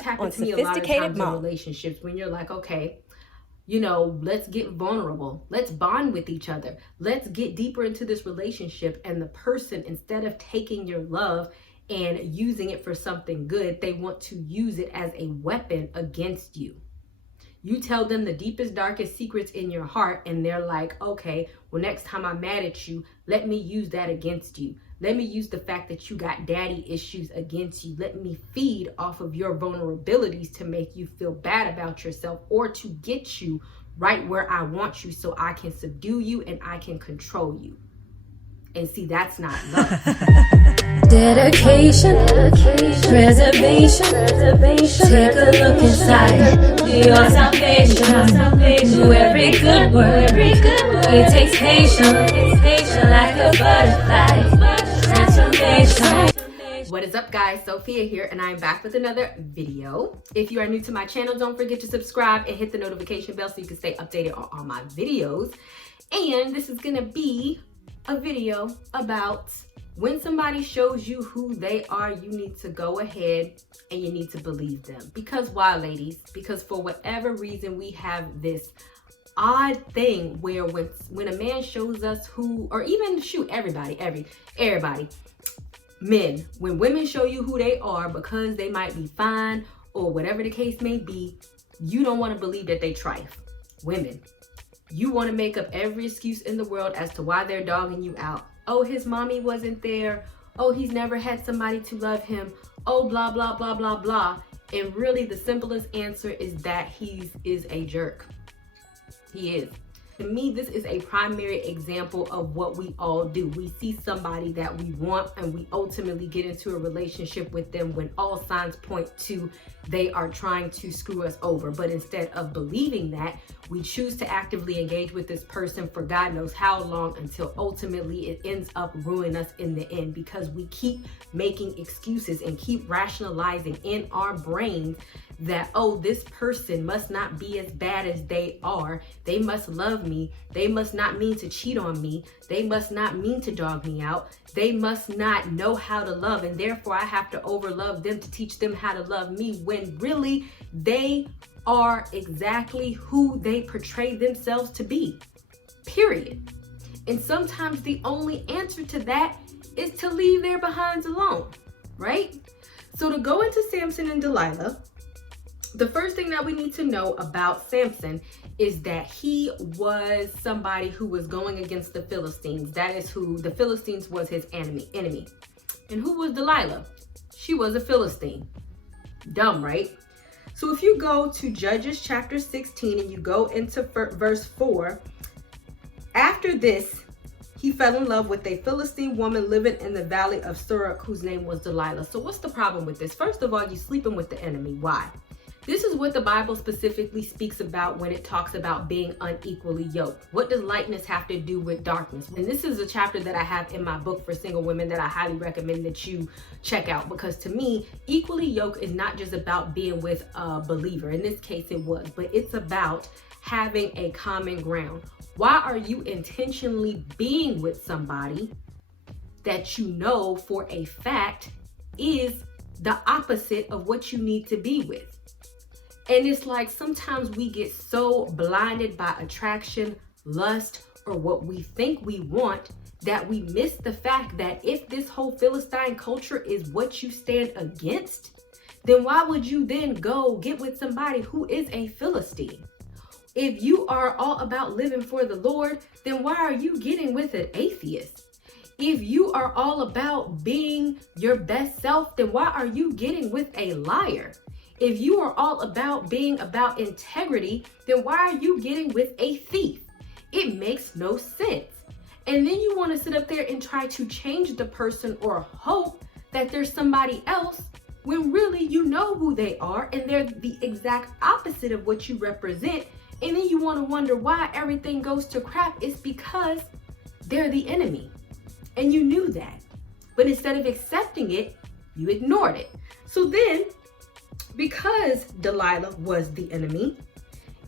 This happens to me a lot of times in relationships when you're like, okay, let's get vulnerable. Let's bond with each other. Let's get deeper into this relationship. And the person, instead of taking your love and using it for something good, they want to use it as a weapon against you. You tell them the deepest, darkest secrets in your heart, and they're like, okay, well, next time I'm mad at you, let me use that against you. Let me use the fact that you got daddy issues against you. Let me feed off of your vulnerabilities to make you feel bad about yourself, or to get you right where I want you so I can subdue you and I can control you. And see, that's not love. Dedication, preservation, take a look inside your salvation. Do every good work, it takes patience, like a butterfly, transformation. What is up, guys? Sophia here, and I'm back with another video. If you are new to my channel, don't forget to subscribe and hit the notification bell so you can stay updated on all my videos. And this is gonna be a video about when somebody shows you who they are, you need to go ahead and you need to believe them. Because why, ladies? Because for whatever reason, we have this odd thing where when a man shows us who, or even everybody, men, when women show you who they are because they might be fine or whatever the case may be, you don't want to believe that they trife. Women, you want to make up every excuse in the world as to why they're dogging you out. Oh, his mommy wasn't there. Oh, he's never had somebody to love him. Oh, blah, blah, blah, blah, blah. And really the simplest answer is that he is a jerk. He is. To me, this is a primary example of what we all do. We see somebody that we want and we ultimately get into a relationship with them when all signs point to they are trying to screw us over. But instead of believing that, we choose to actively engage with this person for God knows how long, until ultimately it ends up ruining us in the end, because we keep making excuses and keep rationalizing in our brains that, oh, this person must not be as bad as they are. They must love me. They must not mean to cheat on me. They must not mean to dog me out. They must not know how to love, and therefore I have to overlove them to teach them how to love me, when really they are exactly who they portray themselves to be, period. And sometimes the only answer to that is to leave their behinds alone, right? So to go into Samson and Delilah, the first thing that we need to know about Samson is that he was somebody who was going against the Philistines. That is who the Philistines was, his enemy. And who was Delilah? She was a Philistine. Dumb, right? So if you go to Judges chapter 16 and you go into verse 4, after this, he fell in love with a Philistine woman living in the valley of Sorek, whose name was Delilah. So what's the problem with this? First of all, you're sleeping with the enemy. Why? This is what the Bible specifically speaks about when it talks about being unequally yoked. What does lightness have to do with darkness? And this is a chapter that I have in my book for single women that I highly recommend that you check out, because to me, equally yoked is not just about being with a believer. In this case, it was, but it's about having a common ground. Why are you intentionally being with somebody that you know for a fact is the opposite of what you need to be with? And it's like sometimes we get so blinded by attraction, lust, or what we think we want that we miss the fact that if this whole Philistine culture is what you stand against, then why would you then go get with somebody who is a Philistine? If you are all about living for the Lord, then why are you getting with an atheist? If you are all about being your best self, then why are you getting with a liar? If you are all about being about integrity, then why are you getting with a thief? It makes no sense. And then you want to sit up there and try to change the person or hope that there's somebody else, when really you know who they are and they're the exact opposite of what you represent. And then you want to wonder why everything goes to crap. It's because they're the enemy. And you knew that. But instead of accepting it, you ignored it. So then, because Delilah was the enemy,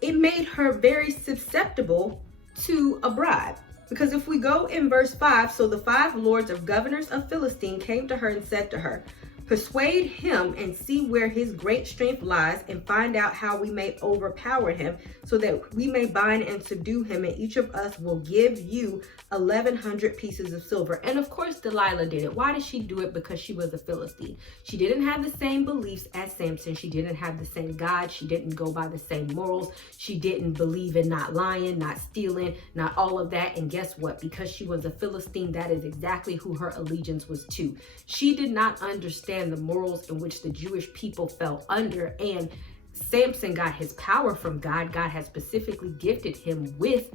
it made her very susceptible to a bribe. Because if we go in verse 5, so the 5 lords of governors of Philistine came to her and said to her, Persuade him and see where his great strength lies, and find out how we may overpower him, so that we may bind and subdue him, and each of us will give you 1,100 pieces of silver. And of course, Delilah did it. Why did she do it? Because she was a Philistine. She didn't have the same beliefs as Samson. She didn't have the same God. She didn't go by the same morals. She didn't believe in not lying, not stealing, not all of that. And guess what? Because she was a Philistine, that is exactly who her allegiance was to. She did not understand the morals in which the Jewish people fell under. And Samson got his power from God. God had specifically gifted him with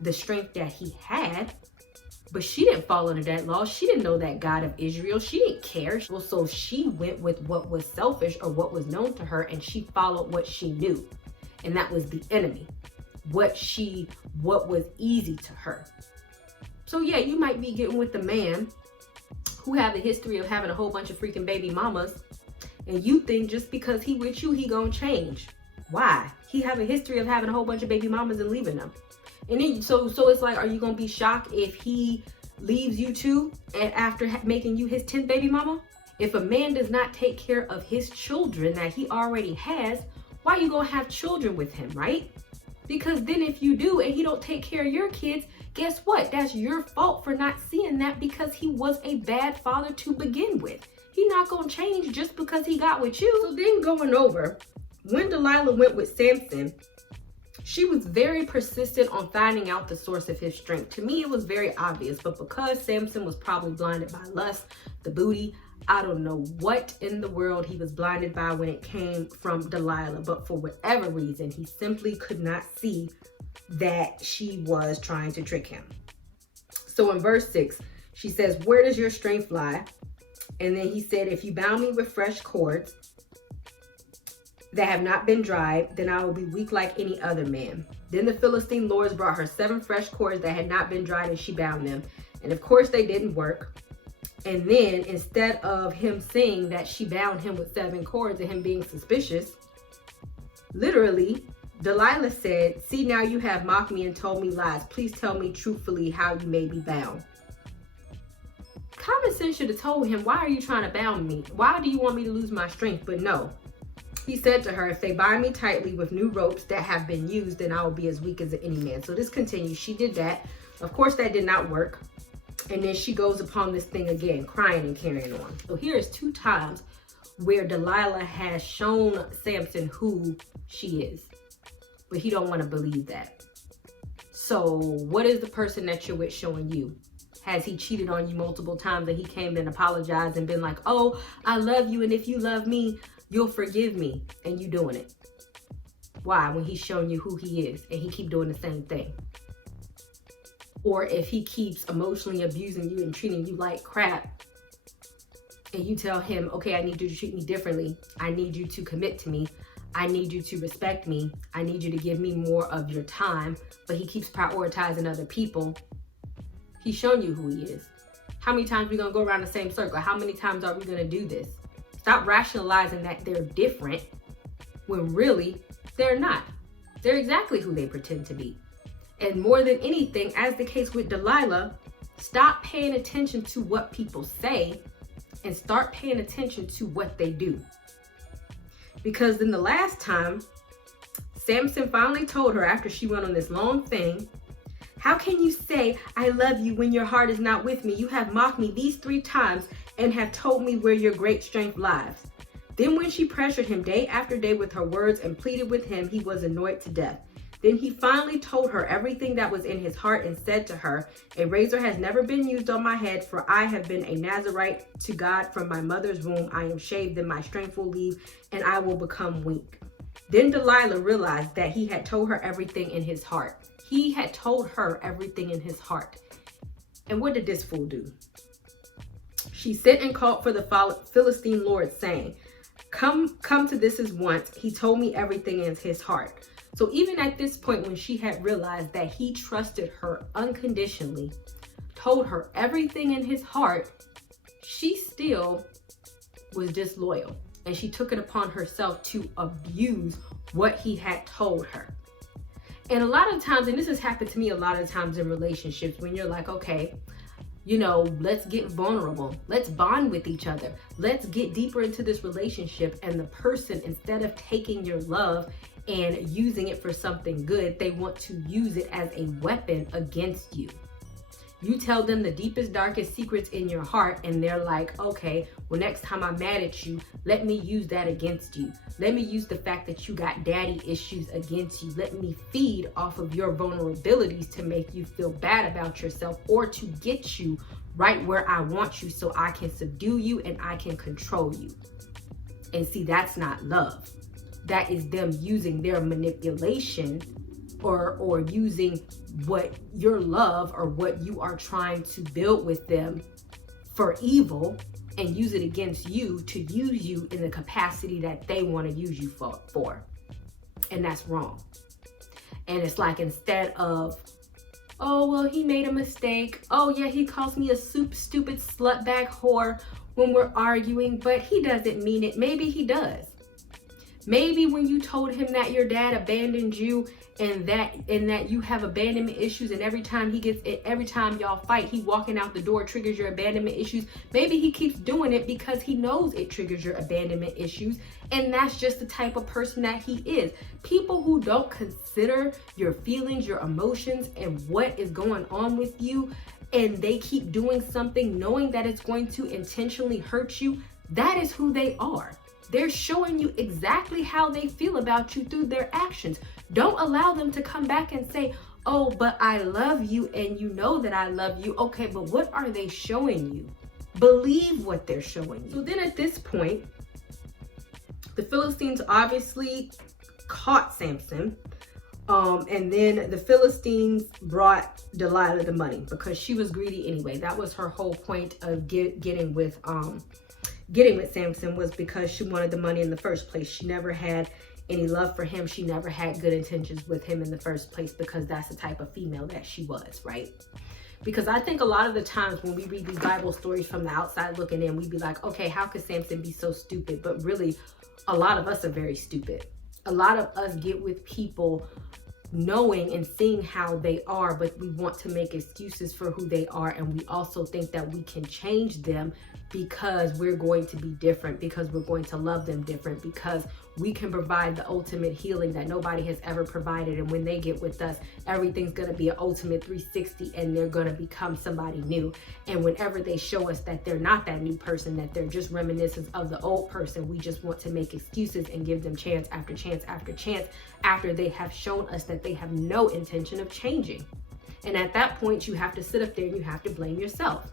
the strength that he had, but she didn't fall under that law. She didn't know that God of Israel. She didn't care. Well, so she went with what was selfish or what was known to her, and she followed what she knew, and that was the enemy, what was easy to her. So yeah, you might be getting with the man who have a history of having a whole bunch of freaking baby mamas, and you think just because he with you, he gonna change. Why? He have a history of having a whole bunch of baby mamas and leaving them. And then, so it's like, are you gonna be shocked if he leaves you too, and after making you his 10th baby mama? If a man does not take care of his children that he already has, why are you gonna have children with him, right? Because then if you do and he don't take care of your kids, guess what? That's your fault for not seeing that, because he was a bad father to begin with. He's not gonna change just because he got with you. So then going over, when Delilah went with Samson, she was very persistent on finding out the source of his strength. To me, it was very obvious, but because Samson was probably blinded by lust, the booty, I don't know what in the world he was blinded by when it came from Delilah, but for whatever reason, he simply could not see that she was trying to trick him. So in verse 6, she says, "Where does your strength lie?" And then he said, "If you bound me with fresh cords that have not been dried, then I will be weak like any other man." Then the Philistine lords brought her 7 fresh cords that had not been dried, and she bound them. And of course they didn't work. And then instead of him saying that she bound him with 7 cords and him being suspicious, literally, Delilah said, "See, now you have mocked me and told me lies. Please tell me truthfully how you may be bound." Common sense should have told him, why are you trying to bound me? Why do you want me to lose my strength? But no. He said to her, "If they bind me tightly with new ropes that have been used, then I will be as weak as any man." So this continues. She did that. Of course, that did not work. And then she goes upon this thing again, crying and carrying on. So here's 2 times where Delilah has shown Samson who she is, but he don't want to believe that. So what is the person that you're with showing you? Has he cheated on you multiple times and he came and apologized and been like, "Oh, I love you, and if you love me, you'll forgive me," and you doing it? Why? When he's showing you who he is and he keep doing the same thing. Or if he keeps emotionally abusing you and treating you like crap, and you tell him, "Okay, I need you to treat me differently. I need you to commit to me. I need you to respect me. I need you to give me more of your time," but he keeps prioritizing other people. He's shown you who he is. How many times are we gonna go around the same circle? How many times are we gonna do this? Stop rationalizing that they're different when really they're not. They're exactly who they pretend to be. And more than anything, as the case with Delilah, stop paying attention to what people say and start paying attention to what they do. Because then the last time, Samson finally told her after she went on this long thing, "How can you say I love you when your heart is not with me? You have mocked me these 3 times and have told me where your great strength lies." Then when she pressured him day after day with her words and pleaded with him, he was annoyed to death. Then he finally told her everything that was in his heart and said to her, "A razor has never been used on my head, for I have been a Nazirite to God from my mother's womb. I am shaved, and my strength will leave, and I will become weak." Then Delilah realized that he had told her everything in his heart. He had told her everything in his heart. And what did this fool do? She sent and called for the Philistine lord, saying, Come to this at once. He told me everything in his heart." So even at this point, when she had realized that he trusted her unconditionally, told her everything in his heart, she still was disloyal. And she took it upon herself to abuse what he had told her. And a lot of times, and this has happened to me a lot of times in relationships, when you're like, okay, let's get vulnerable. Let's bond with each other. Let's get deeper into this relationship. And the person, instead of taking your love and using it for something good, they want to use it as a weapon against you. You tell them the deepest, darkest secrets in your heart, and they're like, okay, well, next time I'm mad at you, let me use that against you. Let me use the fact that you got daddy issues against you. Let me feed off of your vulnerabilities to make you feel bad about yourself, or to get you right where I want you so I can subdue you and I can control you. And see, that's not love. That is them using their manipulation or using what your love or what you are trying to build with them for evil, and use it against you to use you in the capacity that they want to use you for. And that's wrong. And it's like, instead of, oh, well, he made a mistake. Oh, yeah, he calls me a stupid slutbag whore when we're arguing, but he doesn't mean it. Maybe he does. Maybe when you told him that your dad abandoned you and that you have abandonment issues, and every time y'all fight, he walking out the door triggers your abandonment issues. Maybe he keeps doing it because he knows it triggers your abandonment issues, and that's just the type of person that he is. People who don't consider your feelings, your emotions, and what is going on with you, and they keep doing something knowing that it's going to intentionally hurt you, that is who they are. They're showing you exactly how they feel about you through their actions. Don't allow them to come back and say, oh, but I love you and you know that I love you. Okay, but what are they showing you? Believe what they're showing you. So then at this point, the Philistines obviously caught Samson. And then the Philistines brought Delilah the money because she was greedy anyway. That was her whole point of getting with Samson, was because she wanted the money in the first place. She never had any love for him. She never had good intentions with him in the first place, because that's the type of female that she was, right? Because I think a lot of the times when we read these Bible stories from the outside looking in, we'd be like, okay, how could Samson be so stupid? But really, a lot of us are very stupid. A lot of us get with people knowing and seeing how they are, but we want to make excuses for who they are. And we also think that we can change them because we're going to be different, because we're going to love them different, because we can provide the ultimate healing that nobody has ever provided. And when they get with us, everything's going to be an ultimate 360 and they're going to become somebody new. And whenever they show us that they're not that new person, that they're just reminiscence of the old person, we just want to make excuses and give them chance after chance after chance after they have shown us that they have no intention of changing. And at that point, you have to sit up there and you have to blame yourself.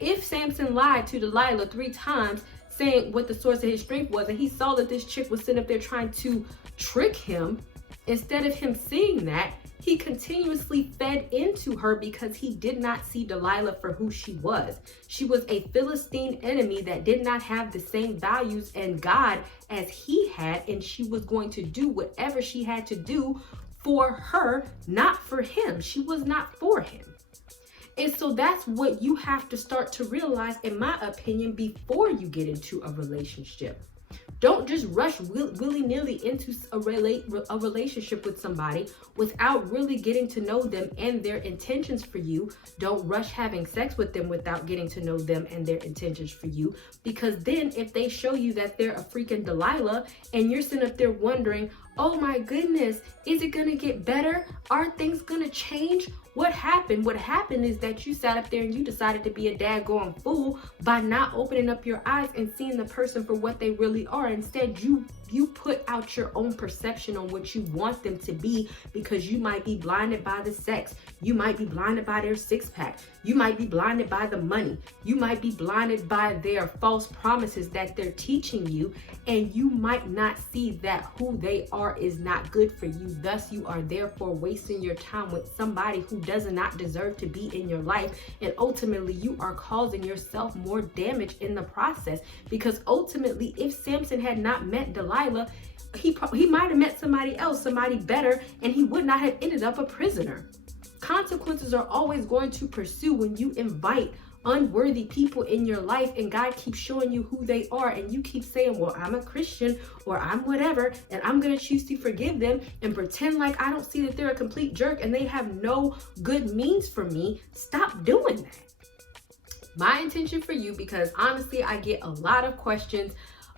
If Samson lied to Delilah 3 times, saying what the source of his strength was, and he saw that this chick was sitting up there trying to trick him, instead of him seeing that, he continuously fed into her because he did not see Delilah for who she was. She was a Philistine enemy that did not have the same values and God as he had, and she was going to do whatever she had to do for her, not for him. She was not for him. And so that's what you have to start to realize, in my opinion, before you get into a relationship. Don't just rush willy-nilly into a relationship with somebody without really getting to know them and their intentions for you. Don't rush having sex with them without getting to know them and their intentions for you. Because then if they show you that they're a freaking Delilah and you're sitting up there wondering, oh my goodness, is it gonna get better? Are things gonna change? What happened? What happened is that you sat up there and you decided to be a daggone fool by not opening up your eyes and seeing the person for what they really are. Instead, you put out your own perception on what you want them to be, because you might be blinded by the sex. You might be blinded by their six-pack. You might be blinded by the money. You might be blinded by their false promises that they're teaching you. And you might not see that who they are is not good for you. Thus, you are therefore wasting your time with somebody who does not deserve to be in your life. And ultimately, you are causing yourself more damage in the process. Because ultimately, if Samson had not met Delilah, he might have met somebody else, somebody better, and he would not have ended up a prisoner. Consequences are always going to pursue when you invite unworthy people in your life, and God keeps showing you who they are, and you keep saying, well, I'm a Christian or I'm whatever, and I'm going to choose to forgive them and pretend like I don't see that they're a complete jerk and they have no good means for me. Stop doing that. My intention for you, because honestly, I get a lot of questions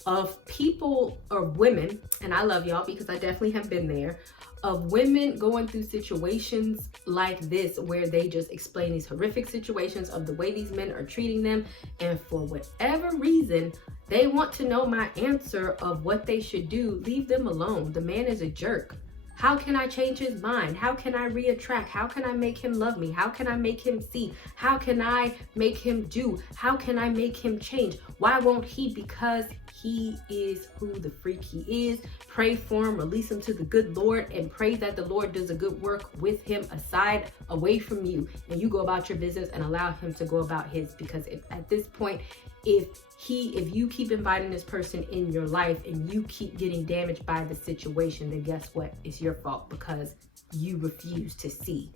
of people or women, and I love y'all because I definitely have been there, of women going through situations like this where they just explain these horrific situations of the way these men are treating them, and for whatever reason they want to know my answer of what they should do. Leave them alone. The man is a jerk. How can I change his mind? How can I reattract? How can I make him love me? How can I make him see? How can I make him do? How can I make him change? Why won't he? Because he is who the freak he is. Pray for him, release him to the good Lord, and pray that the Lord does a good work with him aside, away from you, and you go about your business and allow him to go about his. Because if at this point, if you keep inviting this person in your life and you keep getting damaged by the situation, then guess what? It's your fault, because you refuse to see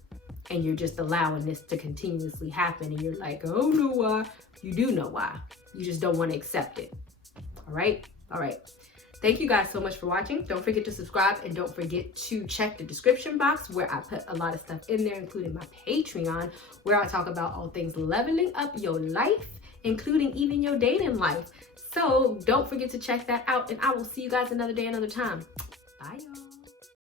and you're just allowing this to continuously happen, and you're like, I don't know why. You do know why. You just don't want to accept it. All right. Thank you guys so much for watching. Don't forget to subscribe, and don't forget to check the description box where I put a lot of stuff in there, including my Patreon, where I talk about all things leveling up your life, including even your dating life. So don't forget to check that out, and I will see you guys another day, another time. Bye, y'all.